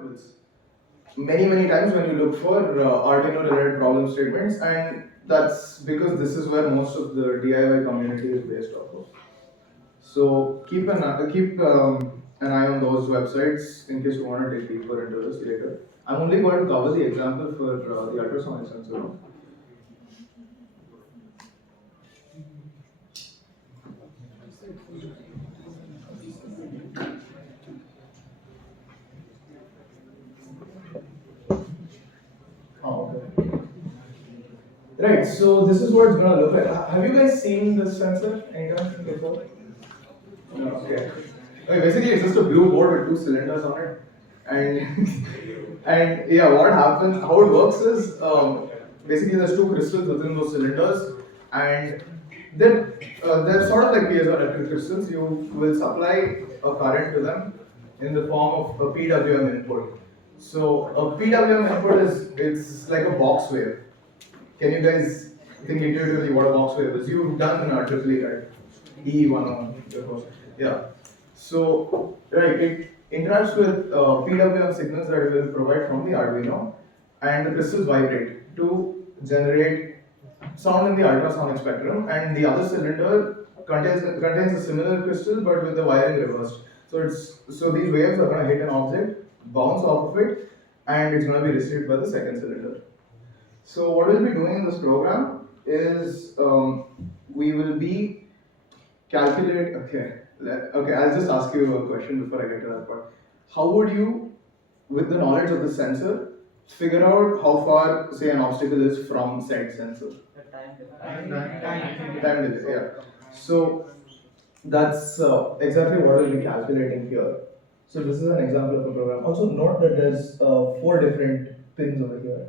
documents. Many times when you look for Arduino related problem statements, and that's because this is where most of the DIY community is based off of. So keep an eye on those websites in case you want to dig deeper into this later. I'm only going to cover the example for the ultrasonic sensor. Oh, okay. Right, so this is what it's going to look like. Have you guys seen this sensor anytime before? No, okay. Okay, basically it's just a blue board with two cylinders on it. And and yeah, what happens, how it works is basically there's two crystals within those cylinders, and they're sort of like piezoelectric crystals. You will supply a current to them in the form of a PWM input. So a PWM input it's like a box wave. Can you guys think intuitively what a box wave is? You've done triple right? E101. Yeah. So right, it interacts with PWM signals that it will provide from the Arduino, and the crystals vibrate to generate sound in the ultrasonic spectrum, and the other cylinder contains a similar crystal but with the wiring reversed. So these waves are going to hit an object, bounce off of it, and it's going to be received by the second cylinder. So what we'll be doing in this program is we will be calculate. Okay, I'll just ask you a question before I get to that part. How would you, with the knowledge of the sensor, figure out how far, say, an obstacle is from said sensor? Time delay, yeah. So that's exactly what we'll be calculating here. So this is an example of a program. Also note that there's 4 different pins over here.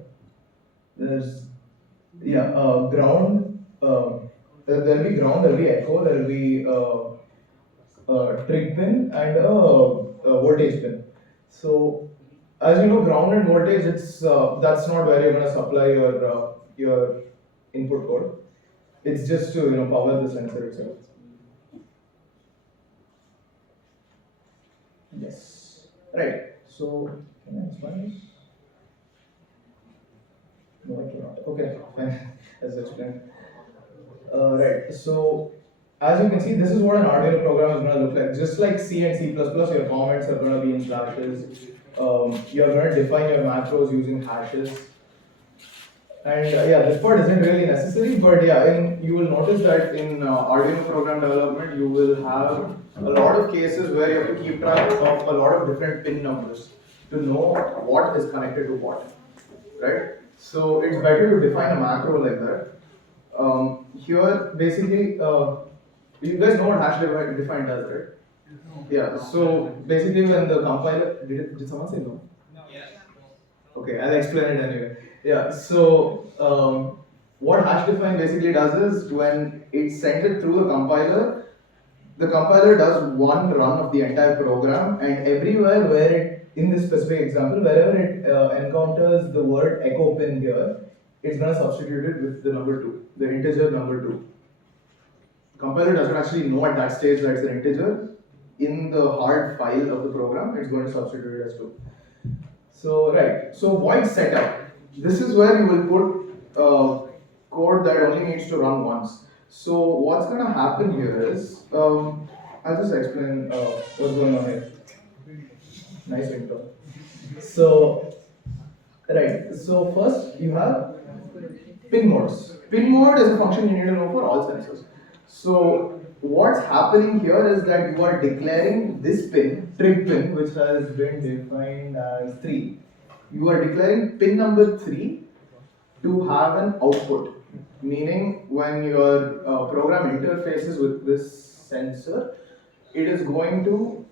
There's ground. There'll be ground. There'll be echo. There'll be trig pin and a voltage pin. So as you know, ground and voltage, it's that's not where you're going to supply your input code. It's just to power the sensor itself. Yes. Right. So can I explain this? No, I cannot. Okay, fine. Let's explain. Right. So as you can see, this is what an Arduino program is going to look like. Just like C and C++, your comments are going to be in slashes. You're going to define your macros using hashes. And this part isn't really necessary, but you will notice that in Arduino program development, you will have a lot of cases where you have to keep track of a lot of different pin numbers to know what is connected to what, right? So it's better to define a macro like that. Here, basically, you guys know what hash define does, right? Yeah. So basically, when the compiler did someone say no? No. Yes. Okay, I'll explain it anyway. Yeah. So what hash define basically does is when it sends it through the compiler does one run of the entire program, and everywhere where it, in this specific example, wherever it encounters the word echo pin here, it's going to substitute it with the number 2, the integer number 2. Compiler doesn't actually know at that stage that it's an integer. In the hard file of the program, it's going to substitute it as 2. So right, so void setup. This is where you will put code that only needs to run once. So what's going to happen here is, I'll just explain what's going on here. Nice intro. So right, so first you have pin modes. Pin mode is a function you need to know for all sensors. So what's happening here is that you are declaring this pin, trig pin, which has been defined as 3. You are declaring pin number 3 to have an output. Meaning when your program interfaces with this sensor, it is going to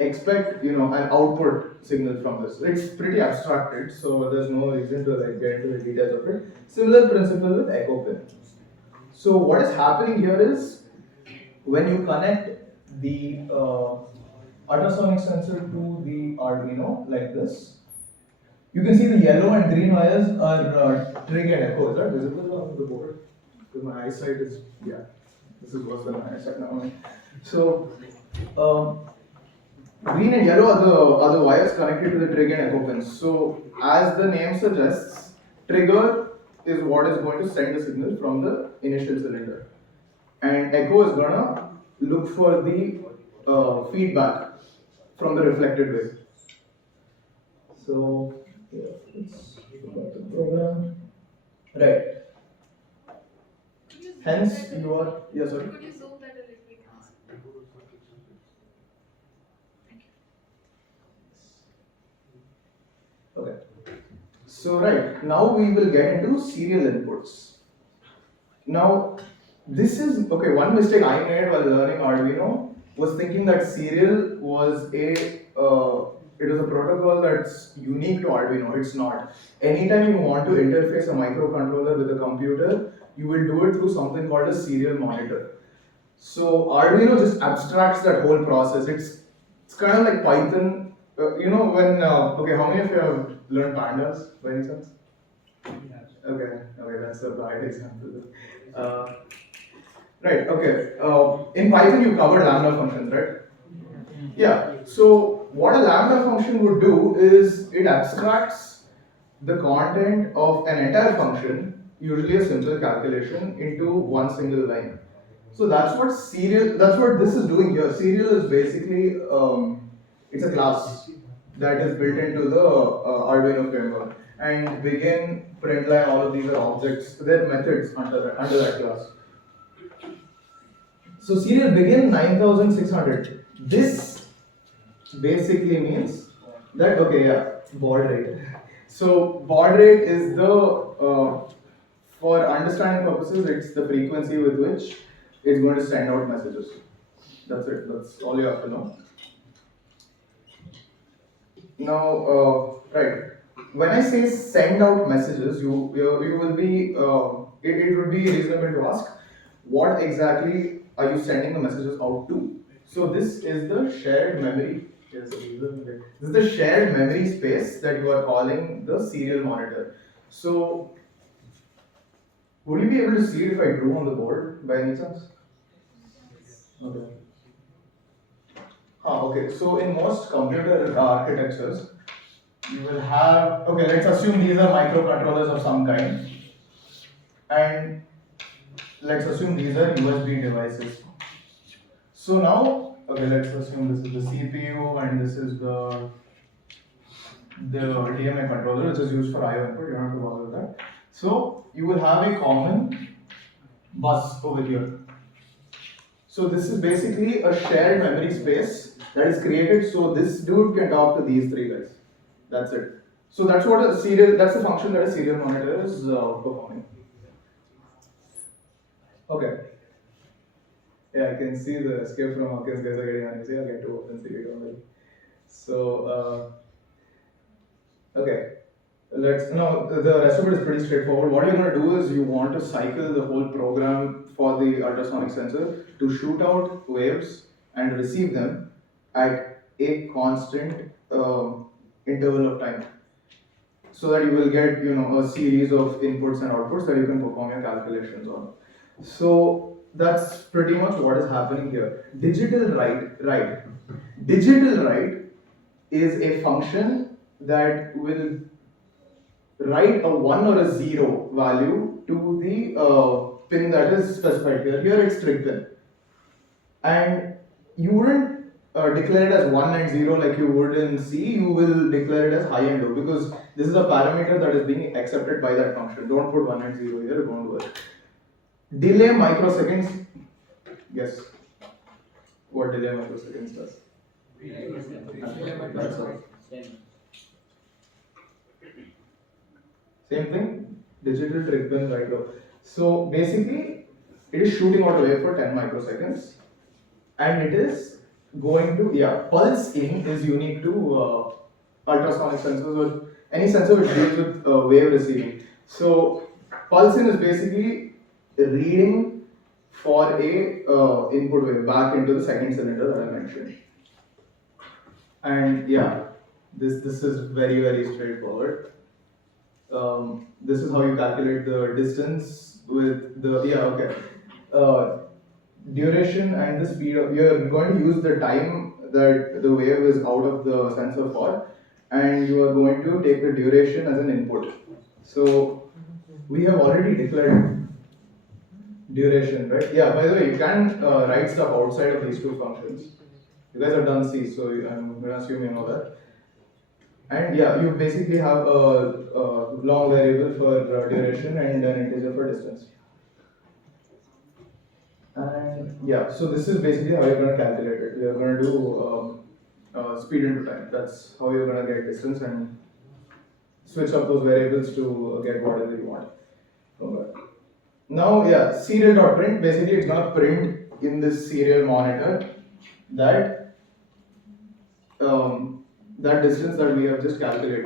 expect an output signal from this. It's pretty abstracted, so there's no reason to get into the details of it. Similar principle with echo pin. So what is happening here is when you connect the ultrasonic sensor to the Arduino like this, you can see the yellow and green wires are trig and echo. Is that visible on the board? Because my eyesight is, this is worse than my eyesight now. So Green and yellow are the wires connected to the trigger and echo pins. So as the name suggests, trigger is what is going to send the signal from the initial cylinder, and echo is gonna look for the feedback from the reflected wave. So yeah, let's look at the program. Right. Hence you are sorry. Could you zoom that a little bit? Okay. So right, now we will get into serial inputs. Now, this is, okay, one mistake I made while learning Arduino was thinking that serial was it is a protocol that's unique to Arduino. It's not. Anytime you want to interface a microcontroller with a computer, you will do it through something called a serial monitor. So Arduino just abstracts that whole process. It's kind of like Python. Okay, how many of you have learned pandas by any chance? Okay, that's a bad example. Uh, right, okay. In Python, you covered lambda functions, right? Yeah. So what a lambda function would do is it abstracts the content of an entire function, usually a simple calculation, into one single line. So that's what this is doing here. Serial is basically it's a class that is built into the Arduino framework, and begin, println, all of these are objects. They're methods under that class. So serial begin 9600. This basically means that baud rate. So baud rate is for understanding purposes, it's the frequency with which it's going to send out messages. That's it. That's all you have to know. Now, right. When I say send out messages, you will be it would be reasonable to ask, what exactly are you sending the messages out to? So this is the shared memory. This is the shared memory space that you are calling the serial monitor. So would you be able to see it if I drew on the board by any chance? Okay. Okay. So in most computer architectures, you will have, okay, let's assume these are microcontrollers of some kind, and let's assume these are USB devices. So now, okay, let's assume this is the CPU and this is the DMA controller, which is used for I/O input. You don't have to bother with that. So you will have a common bus over here. So this is basically a shared memory space that is created so this dude can talk to these three guys. That's it. So that's what that's the function that a serial monitor is performing. Okay. Yeah, I can see the escape from Hawkins guys are getting uneasy. I'll get to OpenCV, don't worry. So, okay. The rest of it is pretty straightforward. What you're going to do is you want to cycle the whole program for the ultrasonic sensor to shoot out waves and receive them at a constant interval of time, so that you will get a series of inputs and outputs that you can perform your calculations on. So that's pretty much what is happening here. Digital write is a function that will write a 1 or a 0 value to the pin that is specified here. Here it's trig pin. And you wouldn't declare it as 1 and 0 like you would in C, you will declare it as high and low, because this is a parameter that is being accepted by that function. Don't put 1 and 0 here, it won't work. Delay microseconds. Guess what delay microseconds does? That's all. Same thing, digital trig pin right now. So basically, it is shooting out a wave for 10 microseconds, and it is going to, pulse in is unique to ultrasonic sensors or any sensor which deals with wave receiving. So pulse in is basically reading for a input wave back into the second cylinder that I mentioned. And this is very, very straightforward. This is how you calculate the distance with the duration and the speed of. You're going to use the time that the wave is out of the sensor for, and you are going to take the duration as an input. So we have already declared duration, right? Yeah, by the way, you can write stuff outside of these two functions. You guys have done C, so I'm going to assume you know that. And yeah, you basically have a long variable for duration and an integer for distance. And yeah, so this is basically how you're going to calculate it. You're going to do speed into time. That's how you're going to get distance and switch up those variables to get whatever you want. Okay. Now, yeah, serial.print, basically it's going to print in this serial monitor that that distance that we have just calculated.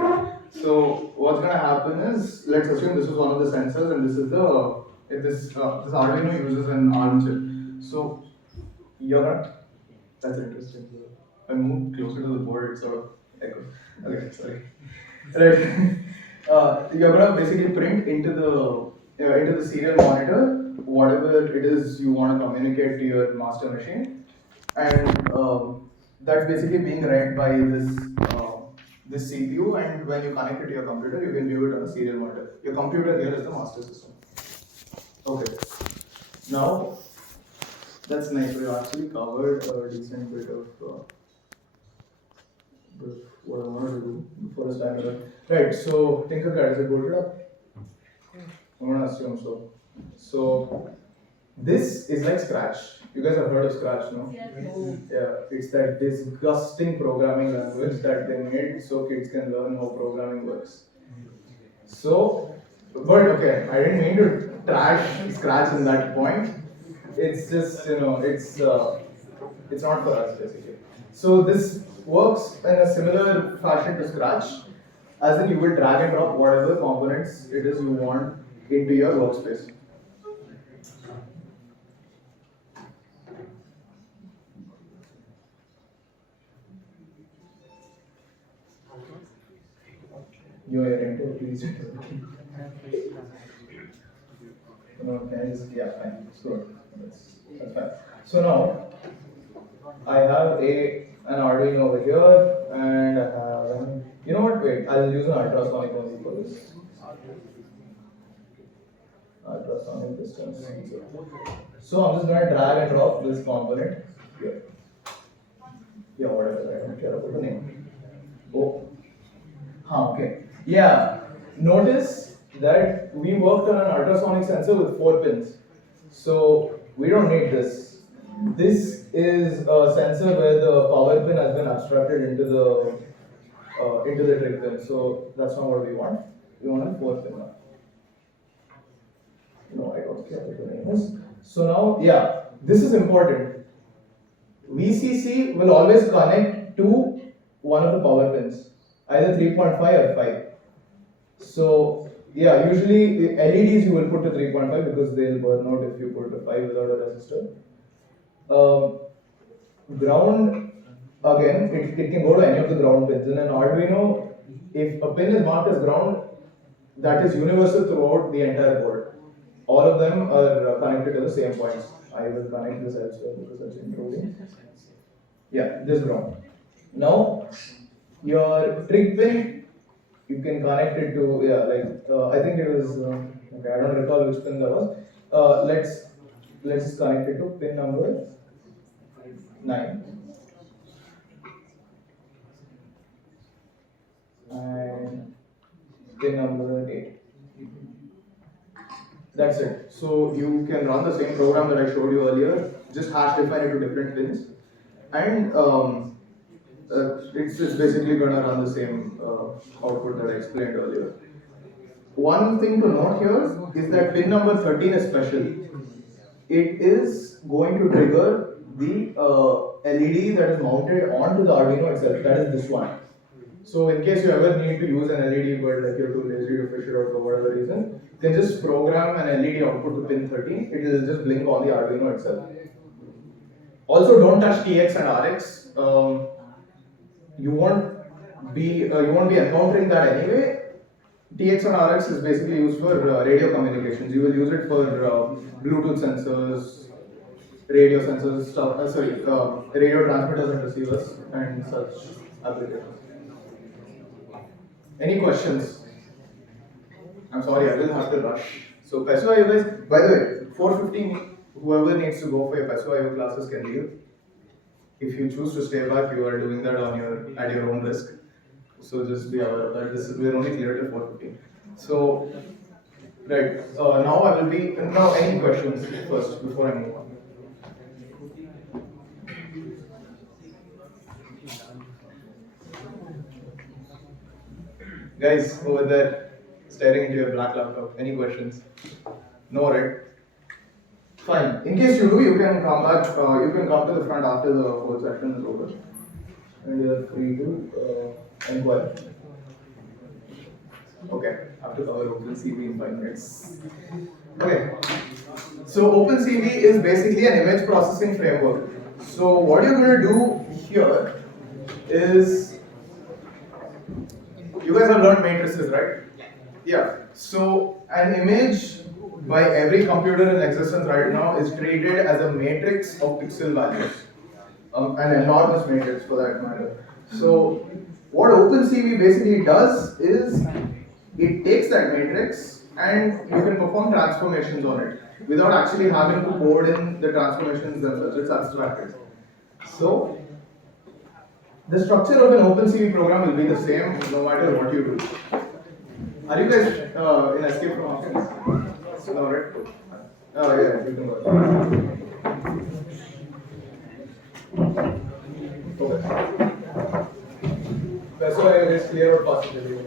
So what's going to happen is, let's assume this is one of the sensors and this is the this Arduino uses an ARM chip. So you're not. That's interesting. I moved closer to the board, it sort of echoes. Okay, sorry. Right. You're going to basically print into the serial monitor whatever it is you want to communicate to your master machine, and that's basically being read by this CPU, and when you connect it to your computer, you can view it on a serial monitor. Your computer here is the master system. Okay. Now, that's nice. We actually covered a decent bit of what I wanted to do before this time. Right. So, Tinkercad, is it bolted up? I'm gonna assume so. So, this is like Scratch. You guys have heard of Scratch, no? Yes. Yeah, it's that disgusting programming language that they made so kids can learn how programming works. So, but okay, I didn't mean to trash Scratch in that point. It's just, it's not for us basically. So this works in a similar fashion to Scratch, as in you will drag and drop whatever components it is you want into your workspace. You're into please. No, can I just, yeah, fine, it's good. That's fine. So now, I have an Arduino over here, and I have, you know what, wait, I'll use an ultrasonic only for this. Ultrasonic distance. So I'm just going to drag and drop this component here. Yeah, whatever, I don't care about the name. Oh, okay. Yeah, notice that we worked on an ultrasonic sensor with 4 pins. So we don't need this. This is a sensor where the power pin has been abstracted into the trig pin. So that's not what we want. We want a 4 pin now. No, I don't care what the name is. So now, yeah, this is important. VCC will always connect to one of the power pins, either 3.5 or 5. So yeah, usually LEDs you will put to 3.5 because they'll burn out if you put a 5 without a resistor. Ground, again, it can go to any of the ground pins. In an Arduino, if a pin is marked as ground, that is universal throughout the entire board. All of them are connected to the same points. I will connect this elsewhere because that's intruding. Yeah, this ground. Now, your trig pin, you can connect it to, yeah, like, I think it was, okay, I don't recall which pin that was. Let's connect it to pin number 9. And pin number 8. That's it. So you can run the same program that I showed you earlier, just hash define it to different pins, and it's basically going to run the same output that I explained earlier. One thing to note here is that pin number 13 is special. It is going to trigger the LED that is mounted onto the Arduino itself, that is this one. So in case you ever need to use an LED but like you're too lazy to fish it out for whatever reason, you can just program an LED output to pin 13. It will just blink on the Arduino itself. Also, don't touch TX and RX. You won't be encountering that anyway. TX and RX is basically used for radio communications. You will use it for Bluetooth sensors, radio sensors, stuff, radio transmitters and receivers, and such applications. Any questions? I'm sorry, I will have to rush. So PESO, you guys, by the way, 4:15, whoever needs to go for your PESO classes can leave. If you choose to stay back, you are doing that at your own risk. So just be aware of that. We are only clear till 4:15. So, right. Now I will be. Now, any questions first before I move on? Guys over there, staring into your black laptop. Any questions? No, right? Fine. In case you do, you can come back. You can come to the front after the whole session is over, and you are free to inquire. Okay, I have to cover OpenCV in 5 minutes. Okay, so OpenCV is basically an image processing framework. So what you're going to do here is, you guys have learned matrices, right? Yeah. So an image by every computer in existence right now is treated as a matrix of pixel values, an enormous matrix for that matter. So what OpenCV basically does is, it takes that matrix and you can perform transformations on it without actually having to code in the transformations themselves. It's abstracted. So the structure of an OpenCV program will be the same no matter what you do. Are you guys in Escape from Hawkins? No, right? Oh yeah, you can go. Okay. That's why it is clear what possibility.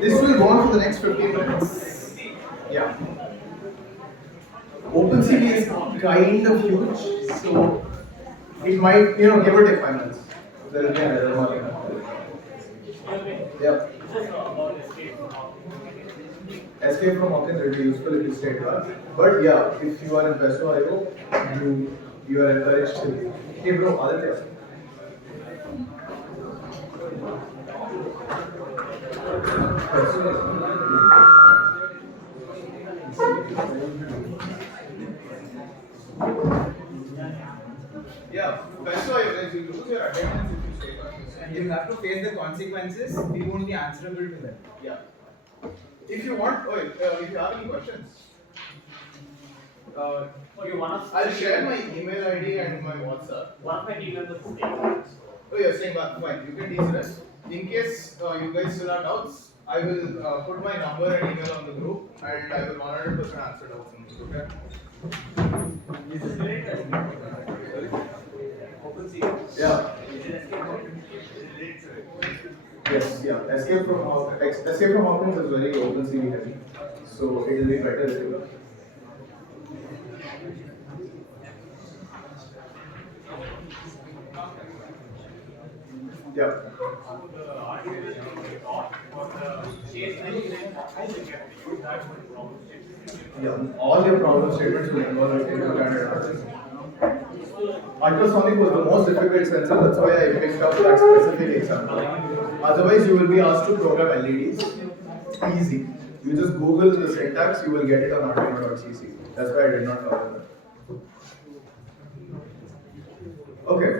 This will go on for the next 15 minutes. Yeah. OpenCV is kind of huge, so it might, give or take 5 minutes. There will be another one. Yeah. Escape from Hawkins will be useful if you stay back. But yeah, if you are in PESO, you are encouraged to. Hey bro, Aditya. Yeah, PESO, you lose your attendance if you stay back. And you have to face the consequences. We won't be answerable to them. Yeah. If you want, if you have any questions, I'll share my email ID and my WhatsApp. One of my team members is staying. Oh, you're saying that? Fine. You can teach rest. In case you guys still have doubts, I will put my number and email on the group, and I will 100% answer doubts in the group. Is this related? OpenCV? Yeah. Is it escape mode? Is it related to it? Yes. Yeah. Escape from Hawkins is very OpenCV heavy, so it will be better if you. Yeah. So the Arduino taught for the Chase99, how to get use that for problem statements. Yeah. All your problem statements will involve Tinkercad. Ultrasonic was the most difficult sensor, that's why I picked up that specific example. Otherwise, you will be asked to program LEDs. Easy. You just Google the syntax, you will get it on Arduino.cc. That's why I did not cover that. Okay.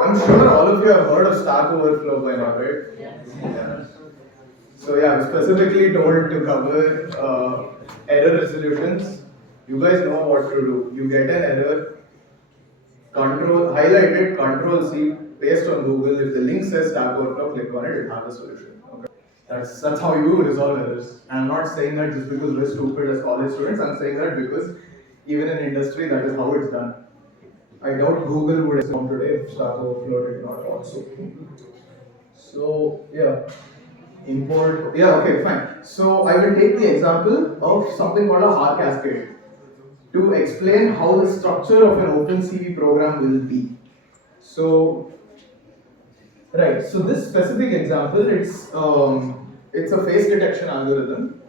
I'm sure all of you have heard of Stackoverflow by now, right? Yeah. So yeah, I'm specifically told to cover error resolutions. You guys know what to do. You get an error, highlight it, Control C, paste on Google. If the link says Stackoverflow, click on it, it'll have a solution. Okay. That's how you resolve errors. And I'm not saying that just because we're stupid as college students. I'm saying that because even in industry, that is how it's done. I doubt Google would come today if Stackoverflow did not also. So yeah, import. Yeah, okay, fine. So I will take the example of something called a hard cascade to explain how the structure of an OpenCV program will be. So right. So this specific example, it's a face detection algorithm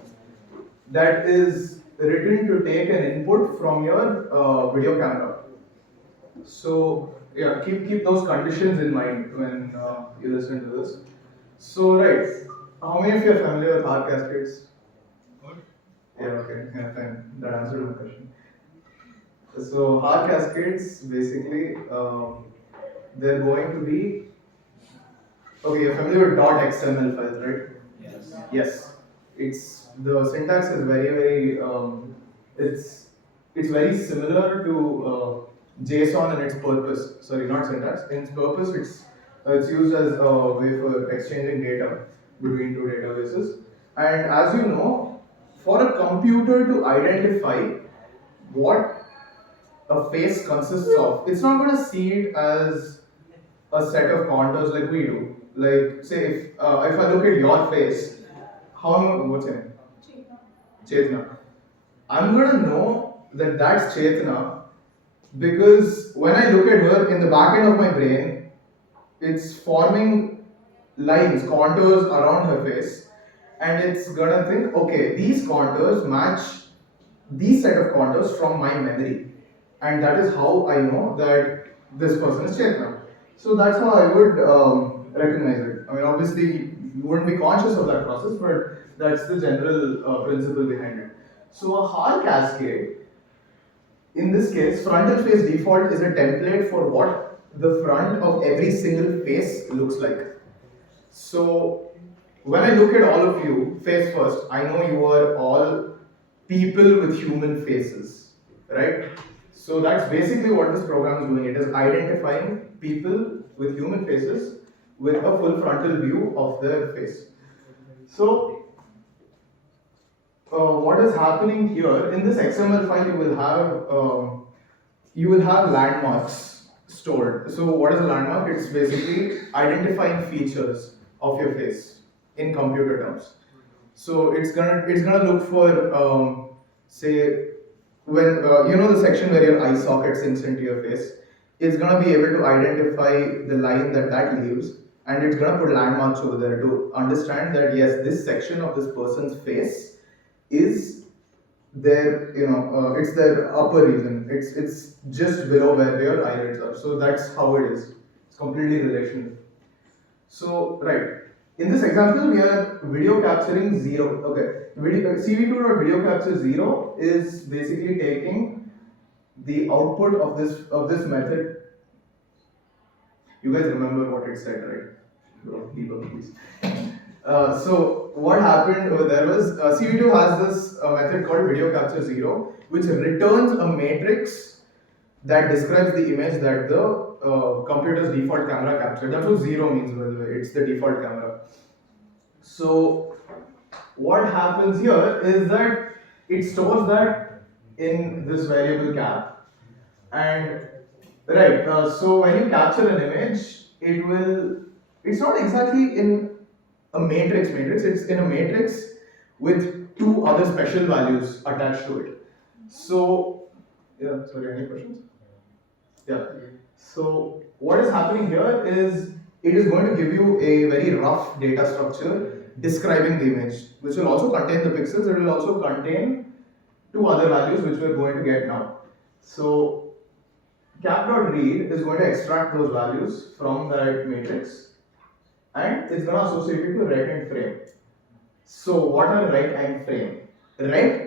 that is written to take an input from your video camera. So yeah, keep those conditions in mind when you listen to this. So right, how many of you are familiar with hard cascades? Yeah, okay, yeah, fine. That answered my question. So hard cascades basically they're going to be okay. You're familiar with .xml files, right? Yes. Yes. It's the syntax is very it's very similar to JSON in its purpose. Sorry, not syntax. In its purpose, it's used as a way for exchanging data between two databases. And as you know, for a computer to identify what a face consists of, it's not going to see it as a set of contours like we do. Like, say, if I look at your face, what's your name? Chetna. I'm gonna know that that's Chetna because when I look at her in the back end of my brain, it's forming lines, contours around her face, and it's gonna think, okay, these contours match these set of contours from my memory, and that is how I know that this person is Chetna. So that's how I would recognize it. I mean, obviously, you wouldn't be conscious of that process, but that's the general principle behind it. So a hard cascade, in this case, frontal face default is a template for what the front of every single face looks like. So when I look at all of you, face first, I know you are all people with human faces, right? So that's basically what this program is doing. It is identifying people with human faces with a full frontal view of their face. So what is happening here in this XML file, you will have landmarks stored. So what is a landmark? It's basically identifying features of your face in computer terms. So it's gonna look for say when you know the section where your eye socket sinks into your face. It's gonna be able to identify the line that leaves, and it's gonna put landmarks over there to understand that yes, this section of this person's face is their it's their upper region. It's just below where your eyelids are. So that's how it is. It's completely relational. So right. In this example, we are video capturing 0. Okay, CV2.video capture 0 is basically taking the output of this method. You guys remember what it said, right? Bro, debug please. So what happened over there was CV2 has this method called video capture 0, which returns a matrix that describes the image that the computer's default camera captured. That's what 0 means, by the way. It's the default camera. So what happens here is that it stores that in this variable cap, and right. So when you capture an image, it's not exactly in a matrix. It's in a matrix with two other special values attached to it. So yeah. Sorry. Any questions? Yeah. So what is happening here is it is going to give you a very rough data structure describing the image, which will also contain the pixels. It will also contain two other values which we're going to get now. So cap.read is going to extract those values from that matrix, and it's going to associate it to right and frame. So what are right and frame? Right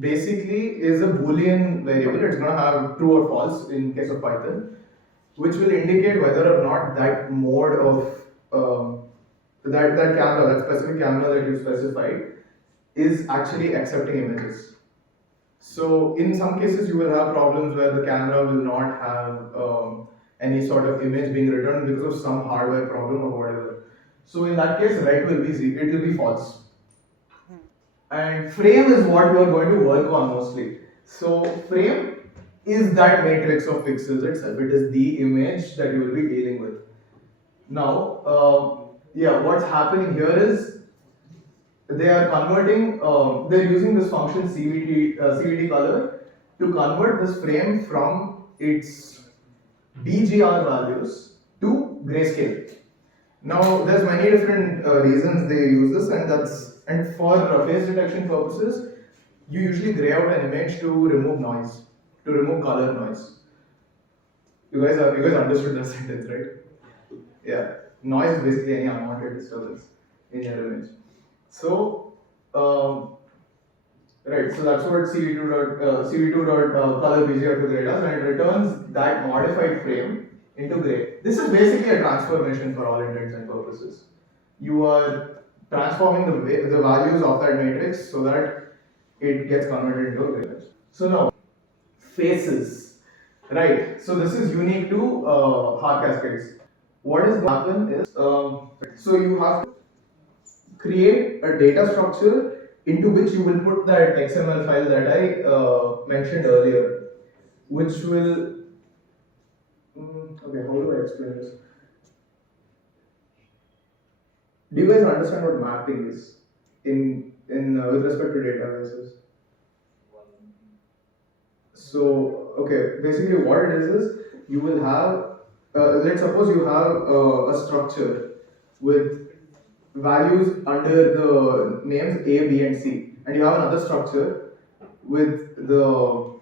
basically is a boolean variable. It's going to have true or false in case of Python, which will indicate whether or not that mode of that camera, that specific camera that you specified, is actually accepting images. So in some cases you will have problems where the camera will not have any sort of image being returned because of some hardware problem or whatever. So in that case, right will be it will be false. And frame is what we are going to work on mostly. So frame is that matrix of pixels itself. It is the image that you will be dealing with. Now, yeah, what's happening here is they are converting, they're using this function CVD color to convert this frame from its BGR values to grayscale. Now, there's many different reasons they use this, and for face detection purposes, you usually gray out an image to remove noise, to remove color noise. You guys understood that sentence, right? Yeah. Noise is basically any unwanted disturbance in your image. So, right. So that's what CV2 color BGR to gray does, and it returns that modified frame into gray. This is basically a transformation for all intents and purposes. You are transforming the values of that matrix so that it gets converted into a gray image. So now, faces, right? So this is unique to hard cascades. What is going to happen is, so you have to create a data structure into which you will put that XML file that I mentioned earlier, which will, okay, how do I explain this? Do you guys understand what mapping is in with respect to databases? So, okay, basically what it is you will have, let's suppose you have a structure with values under the names A, B, and C, and you have another structure with the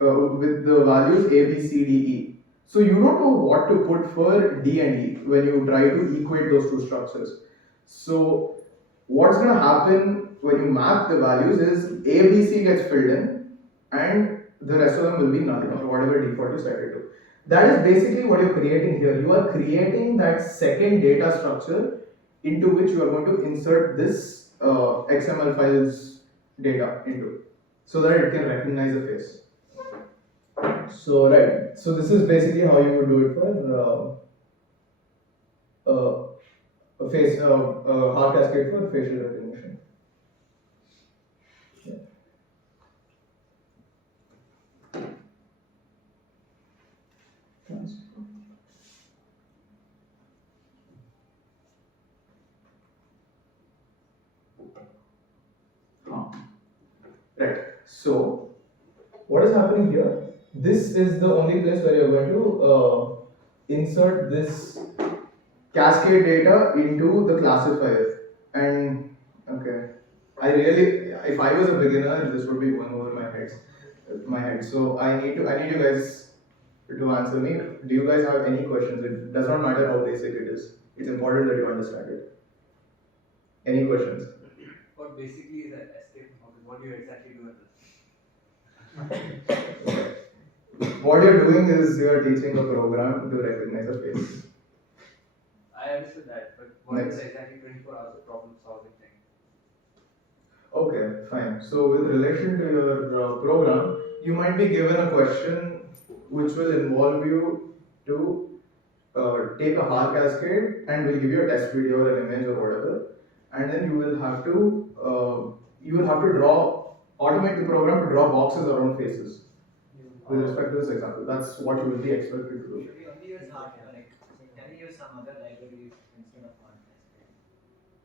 values A, B, C, D, E. So you don't know what to put for D and E when you try to equate those two structures. So what's going to happen when you map the values is A, B, C gets filled in, and the rest of them will be null or whatever default you set it to. That is basically what you're creating here. You are creating that second data structure into which you are going to insert this XML files data into, so that it can recognize the face. So right, so this is basically how you would do it for a face, hard cascade for facial recognition. Yeah. Right. So what is happening here? This is the only place where you're going to insert this cascade data into the classifier. And okay, if I was a beginner, this would be going over my head. So I need you guys to answer me. Do you guys have any questions? It does not matter how basic it is. It's important that you understand it. Any questions? What basically is an escape function? What do you exactly do in this? What you're doing is you're teaching a program to recognize a face. I understood that, but what is exactly 24 hours of problem solving thing? Okay, fine. So with relation to your program, you might be given a question which will involve you to take a hard cascade, and will give you a test video or an image or whatever, and then you will have to automate the program to draw boxes around faces with respect to this example. That's what you will be expected to do. Should we only use hard, like, can we use some other libraries instead of hard cascade?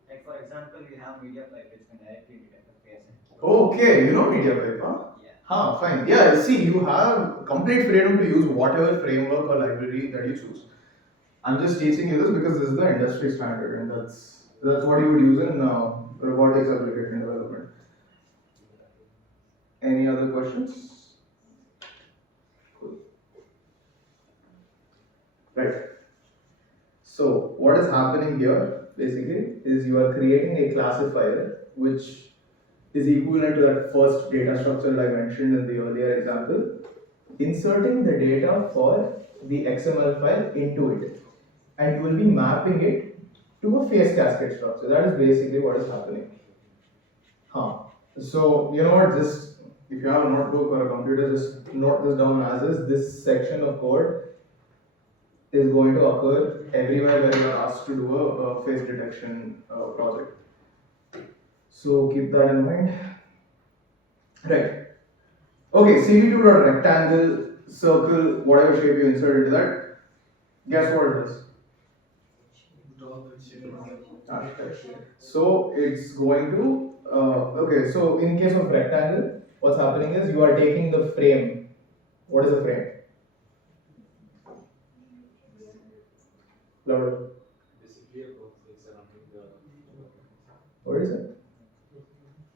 Like for example, we have media pipe which can directly detect the face. Okay, you know media pipe, huh? Yeah. Huh, fine. Yeah, see, you have complete freedom to use whatever framework or library that you choose. I'm just teaching you this because this is the industry standard, and that's what you would use in robotics application development. Any other questions? Cool. Right. So what is happening here basically is you are creating a classifier which is equivalent to that first data structure that I mentioned in the earlier example, inserting the data for the XML file into it, and you will be mapping it to a face cascade structure. That is basically what is happening. So you know what, just if you have a notebook or a computer, just note this down as is. This section of code is going to occur everywhere where you are asked to do a face detection project. So keep that in mind. Right. Okay, CV2.rectangle, circle, whatever shape you insert into that. Guess what it is? Ah, correct. So it's going to, okay, so in case of rectangle, what's happening is you are taking the frame. What is a frame? Louder. Basically, a box like surrounding the. What is it?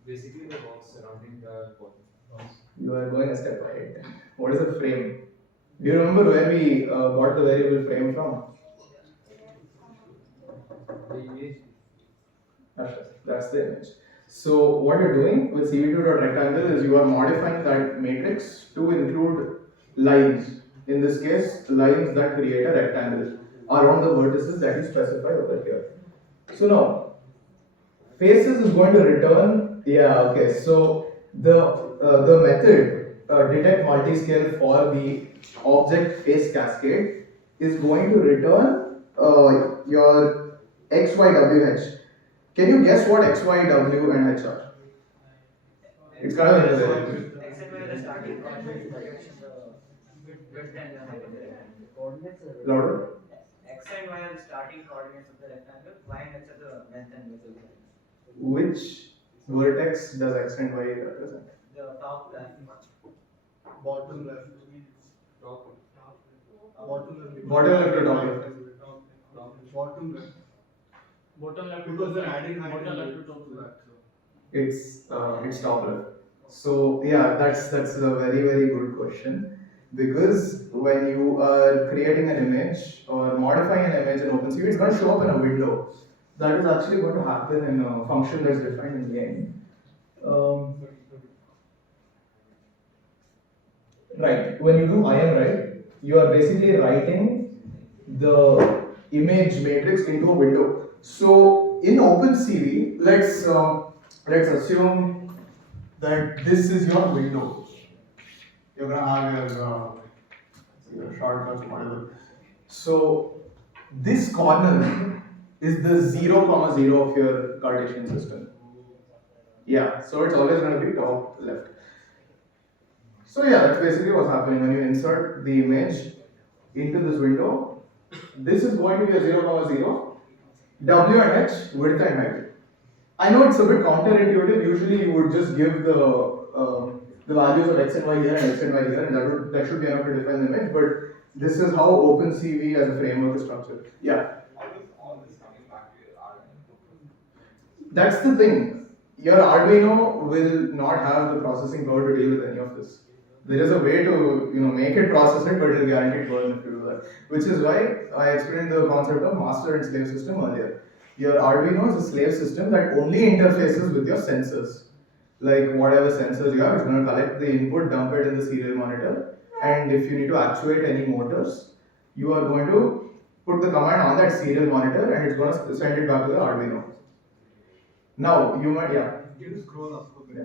Basically, the box surrounding the bottom. You are going a step ahead. What is a frame? Do you remember where we got the variable frame from? The image. That's the image. So what you're doing with CV2.rectangle is you are modifying that matrix to include lines. In this case, lines that create a rectangle around the vertices that you specify over here. So now, faces is going to return. Yeah. Okay. So the method detect multiscale for the object face cascade is going to return your XYWH. Can you guess what X, Y, W, and H are? It's kind of intelligent. X and Y are the starting coordinates, W is the width and the height of the rectangle. Coordinates are Louder. X and Y are the starting coordinates of the rectangle, Y and X are the length and width of the rectangle. Which vertex does X and Y represent? The top left one. Bottom left. Top. Bottom left. Bottom left or top left? Bottom left. Bottom left. Because they're adding height Bottom and left to width top to left. that. It's top left. So yeah, that's a very good question, because when you are creating an image or modifying an image in OpenCV, it's going to show up in a window. That is actually going to happen in a function that's defined in the end. Right. When you do IM, right, you are basically writing the image matrix into a window. So in OpenCV, let's assume that this is your window. You're gonna have your shortcut, whatever. So this corner is the 0, 0 of your Cartesian system. Yeah, so it's always going to be top left. So yeah, that's basically what's happening when you insert the image into this window. This is going to be a 0, 0, W and H, width and height. I know it's a bit counterintuitive. Usually you would just give the values of X and Y here and X and Y here, and that should be enough to define the image. But this is how OpenCV as a framework is structured. Yeah. All this coming back to your Arduino. That's the thing. Your Arduino will not have the processing power to deal with any of this. There is a way to make it process it, but it'll guarantee burn if you do that. Which is why I explained the concept of master and slave system earlier. Your Arduino is a slave system that only interfaces with your sensors. Like whatever sensors you have, it's going to collect the input, dump it in the serial monitor, and if you need to actuate any motors, you are going to put the command on that serial monitor and it's going to send it back to the Arduino. Now, you might, yeah. Can you scroll up a bit?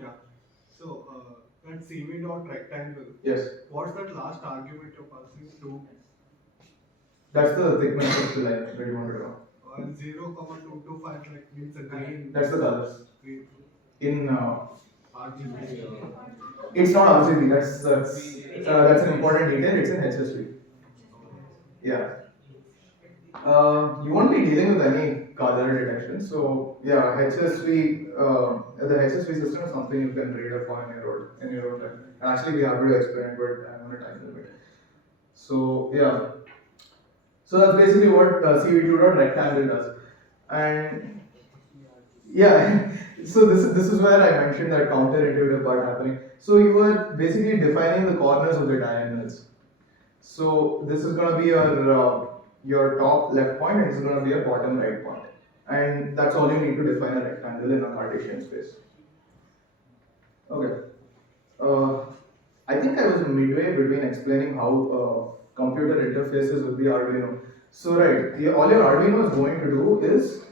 Yeah. So, that CV.rectangle. Yes. What's that last argument you're passing to? That's the thickness of the line that you want to draw. 0,225 like means a green. That's the colors. Green. In RGB. it's not RGB. That's an important detail. It's in HSV. Yeah. You won't be dealing with any color detection. So yeah, HSV. The HSV system is something you can read up on in your own time. And actually, we have to explain it, but I'm on a time limit. So yeah. So that's basically what CV2.rectangle does. And yeah, so this is where I mentioned that counterintuitive part happening. So you were basically defining the corners of the diagonals. So this is going to be your top left point, and this is going to be your bottom right point. And that's all you need to define a rectangle in a Cartesian space. Okay. I think I was midway between explaining how computer interfaces with the Arduino. So right, all your Arduino is going to do is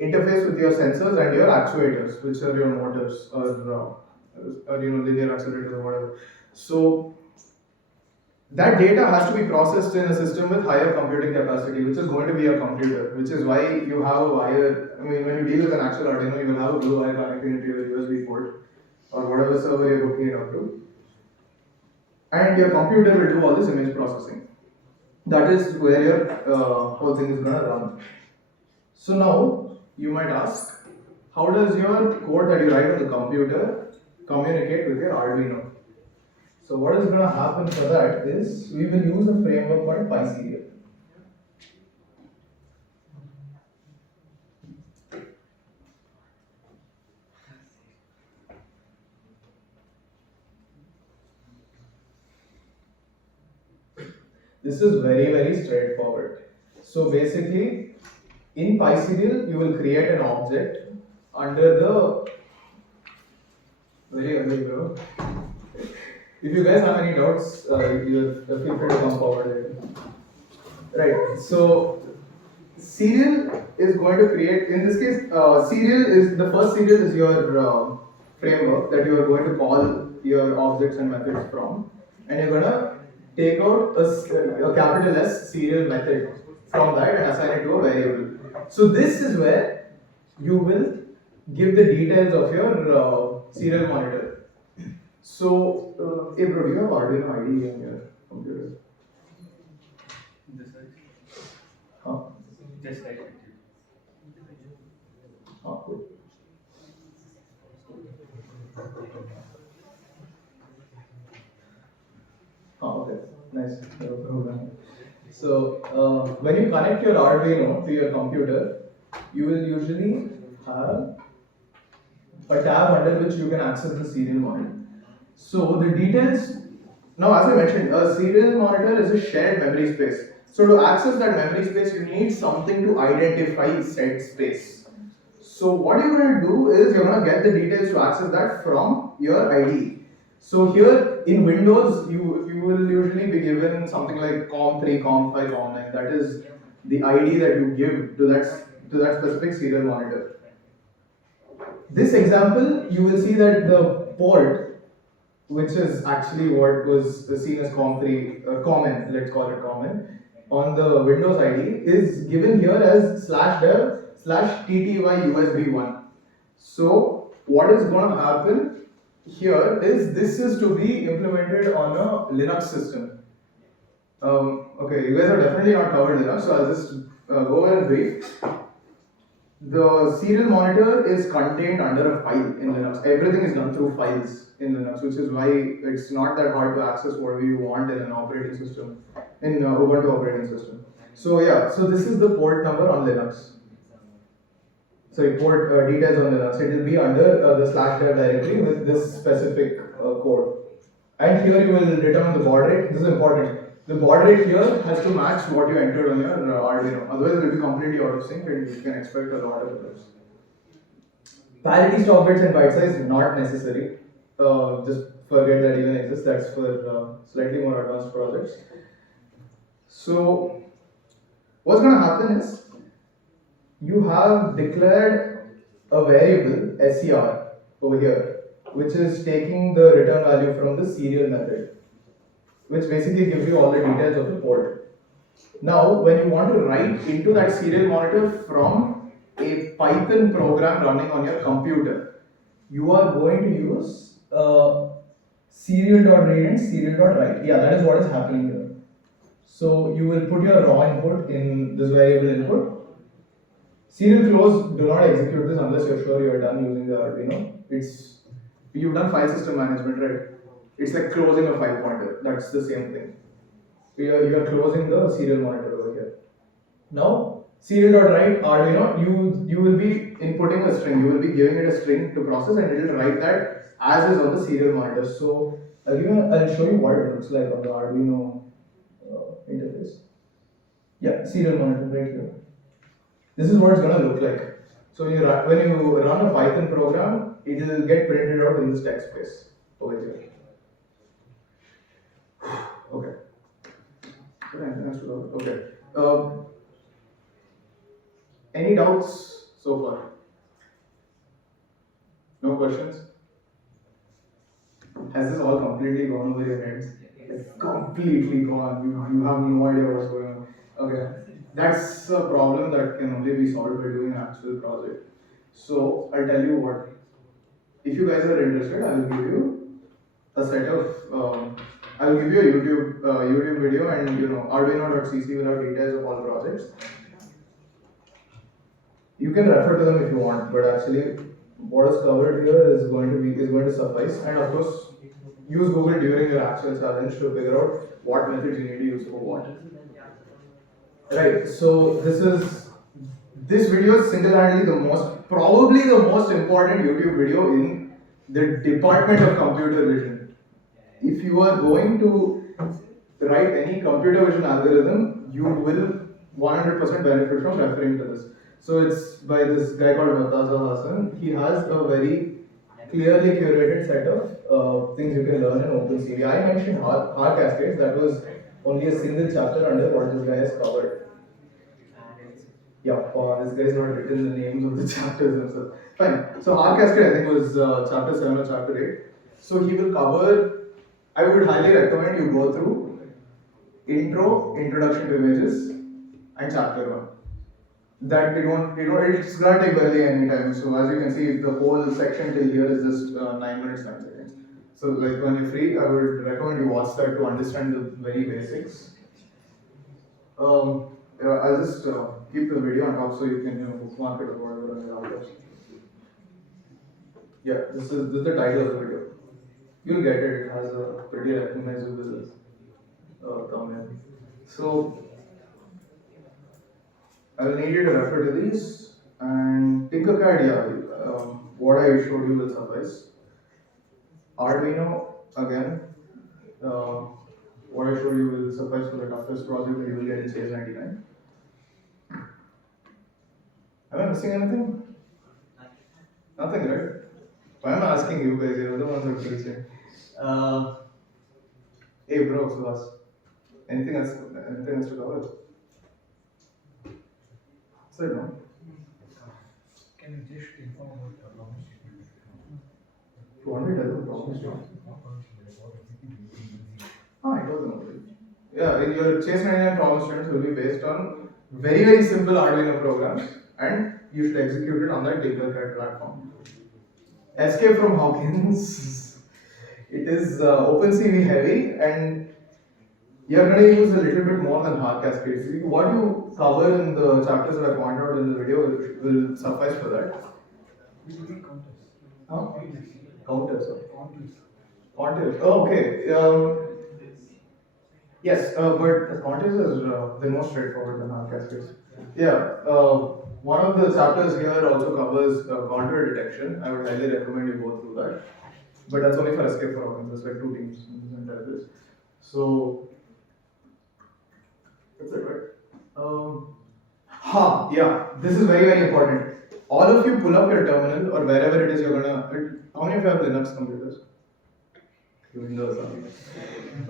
interface with your sensors and your actuators, which are your motors or linear accelerators or whatever. So that data has to be processed in a system with higher computing capacity, which is going to be a computer, which is why you have a wire. I mean, when you deal with an actual Arduino, you will have a blue wire connecting into your USB port or whatever server you're hooking it up to. And your computer will do all this image processing. That is where your whole thing is going to run. So now, you might ask, how does your code that you write on the computer communicate with your Arduino? So what is going to happen for that is, we will use a framework called PySerial. This is very straightforward. So basically, in PySerial, you will create an object under the very early bro. If you guys have any doubts, you feel free to come forward. Right. So serial is going to create. In this case, serial is the first serial is your framework that you are going to call your objects and methods from, and you're gonna take out a capital S serial method from that and assign it to a variable. So this is where you will give the details of your serial monitor. So, hey bro, do you have Arduino IDE in your computer? Huh? Just like it. Oh, cool. Oh, okay. Nice. So, when you connect your Arduino to your computer, you will usually have a tab under which you can access the serial monitor. So, the details, now as I mentioned, a serial monitor is a shared memory space. So, to access that memory space, you need something to identify said space. So, what you're going to do is you're going to get the details to access that from your IDE. So here in Windows, you will usually be given something like COM3, COM5, COM9. That is the ID that you give to that specific serial monitor. This example, you will see that the port, which is actually what was seen as COM3, common, let's call it common, on the Windows ID is given here as /dev/tty/usb1. So what is going to happen here is this is to be implemented on a Linux system. Okay, you guys have definitely not covered Linux, so I'll just go over and brief. The serial monitor is contained under a file in Linux. Everything is done through files in Linux, which is why it's not that hard to access whatever you want in an operating system, in Ubuntu operating system. So yeah, so this is the port number on Linux. Sorry, port details on Linux. It will be under the /dev directory with this specific code. And here you will determine the baud rate. This is important. The baud rate here has to match what you entered on your Arduino. Otherwise, it will be completely out of sync and you can expect a lot of errors. Parity stop bits and byte size not necessary. Just forget that even exists. That's for slightly more advanced projects. So, what's going to happen is, you have declared a variable ser over here, which is taking the return value from the serial method, which basically gives you all the details of the port. Now, when you want to write into that serial monitor from a Python program running on your computer, you are going to use serial.read and serial.write. Yeah, that is what is happening here. So you will put your raw input in this variable input. Serial close, do not execute this unless you're sure you're done using the Arduino. You've done file system management, right? It's like closing a file pointer. That's the same thing. You're closing the serial monitor over here. Now, serial.write Arduino, you will be inputting a string. You will be giving it a string to process, and it will write that as is on the serial monitor. So I'll show you what it looks like on the Arduino interface. Yeah, serial monitor right here. This is what it's going to look like. So when you run a Python program, it will get printed out in this text space over here. Okay. Okay. Any doubts so far? No questions? Has this all completely gone over your heads? Like completely gone. You have no idea what's going on. Okay, that's a problem that can only be solved by doing an actual project. So I'll tell you what. If you guys are interested, I will give you a set of. I will give you a YouTube video, and Arduino.cc will have details of all the projects. You can refer to them if you want, but actually, what is covered here is going to suffice. And of course, use Google during your actual challenge to figure out what methods you need to use for what. Right. So this video is single-handedly probably the most important YouTube video in the department of computer vision. If you are going to write any computer vision algorithm, you will 100% benefit from referring to this. So it's by this guy called Murtaza Hassan. He has a very clearly curated set of things you can learn in OpenCV. I mentioned hard cascades. That was only a single chapter under what this guy has covered. Yeah, this guy's not written the names of the chapters themselves. Fine. So hard cascade, I think, was chapter 7 or chapter 8. So he will cover. I would highly recommend you go through intro, introduction to images, and chapter 1. That it's gonna take barely any time. So as you can see, the whole section till here is just 9 minutes, 9 seconds. So like when you're free, I would recommend you watch that to understand the very basics. I'll just keep the video on top so you can bookmark it or whatever on your outlet. Yeah, this is the title of the video. You'll get it. It has a pretty recognizable thumbnail. So I will need you to refer to these, and Tinkercad, what I showed you will suffice. Arduino, again, what I showed you will suffice for the toughest project that you will get in Chase99. Am I missing anything? Nothing, right? Why am I asking you guys? You're the ones who are teaching. Hey bro, Subhas. Anything else to cover? Sir, no? Can you just inform about the problem statement? You want me to tell the problem statement? It was an Yeah, in your Chase99 problem statements will be based on very, very simple Arduino programs, and you should execute it on that Tinkercad platform. Escape from Hawkins. It is OpenCV heavy, and you're going to use a little bit more than hard cascades. What you cover in the chapters that I pointed out in the video will suffice for that. Huh? Counters. Contours. Oh, okay. Yes, but contours is the most straightforward than hard cascades. Yeah. One of the chapters here also covers contour detection. I would highly recommend you go through that. But that's only for escape for Hawkins. There's like 2 teams in this entire list. So that's it, right? Yeah. This is very, very important. All of you pull up your terminal or wherever it is you're gonna. How many of you have Linux computers? Windows.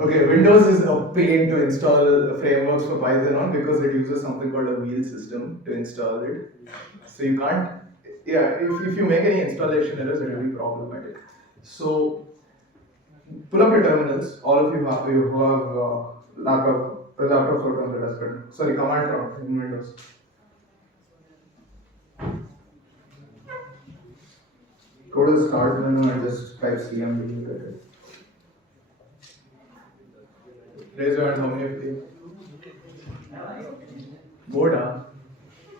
Okay, Windows is a pain to install frameworks for Python on because it uses something called a wheel system to install it. So you can't. Yeah, if you make any installation errors, it will be problematic. So pull up your terminals. All of you who have laptop on the desktop. Sorry, command prompt in Windows. Go to the start menu and just type CMD. Raise your hands, how many of you? Board, huh?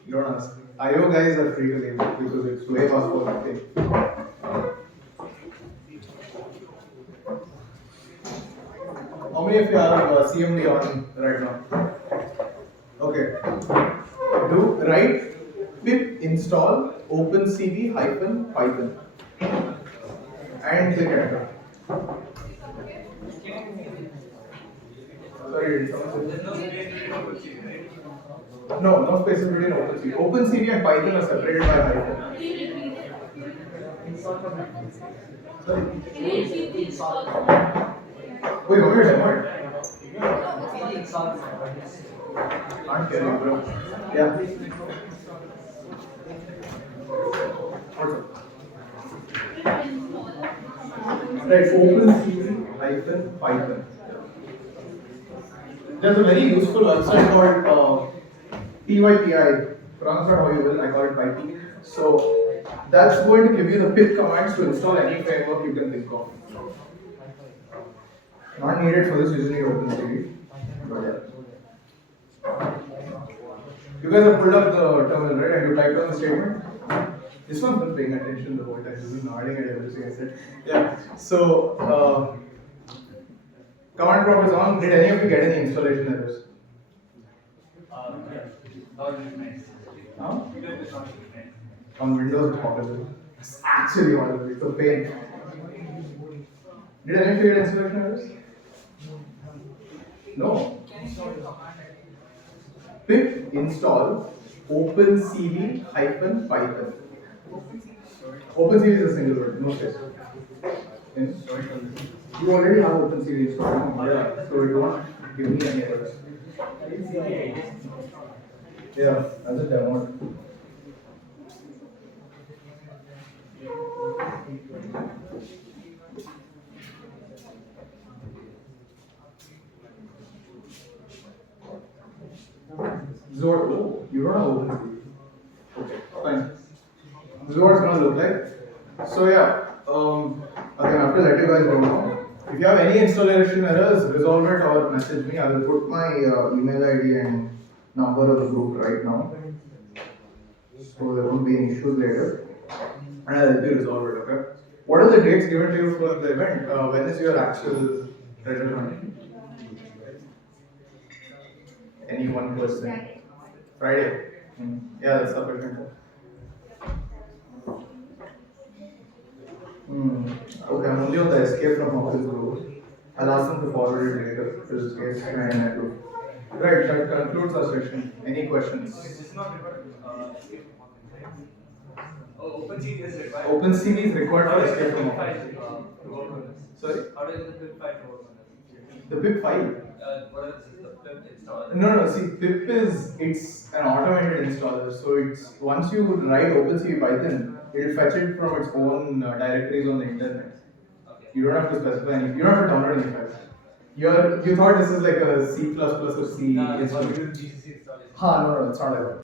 You don't ask. IO guys are free to leave because it's way past 4:50. How many of you have CMD on right now? Okay. Write pip install OpenCV -Python and click enter. Sorry, no spaces between OpenCV. OpenCV and Python are separated by hyphen. Sorry. Wait, how many demo? Can't carry it, bro. Yeah. What's up? Right, OpenCV -Python. there's a very useful website called PYPI. Pronounce that how you will. I call it PyP. So that's going to give you the pip commands to install any framework you can think of. Not needed for this, usually OpenCV. But yeah. You guys have pulled up the terminal, right? And you typed on the statement. This one's been paying attention the whole time. He's been nodding at everything I said. Yeah. So command prompt is on. Did any of you get any installation errors? Not recognized. Huh? Windows is not recognized. On Windows, it's horrible. It's actually horrible. It's a pain. Did any of you get installation errors? No. Pip install OpenCV -Python. OpenCV is a single word, no space. You already have OpenCV installed, yeah, so it won't give me any errors. Yeah, as a demo. Zord, oh, you don't have OpenCV. Okay, fine. This is what it's gonna look like. So yeah, again, I have to let you guys go now. If you have any installation errors, resolve it or message me. I will put my email ID and number of the group right now, so there won't be any issues later. And I'll help you resolve it. Okay. What are the dates given to you for the event? When is your actual treasure hunt? Any one person? Friday. Yeah, that's sufficient. Okay, I'm only on the escape from Hawkins group. I'll ask them to forward it later to this case and I do. Right, that concludes our session. Any questions? This is not required. OpenCV is required. OpenCV is required for escape How from does the Hawkins. pip file to work on this? Sorry? How does the pip file to work on this? The pip file? What is this? The pip install? No, see, pip it's an automated installer. So it's once you write OpenCV Python, it will fetch it from its own directories on the internet. Okay. You don't have to specify any. You don't have to download any files. You thought this is like a C++ or C No, it's installation. GCC installation. No, it's not like that.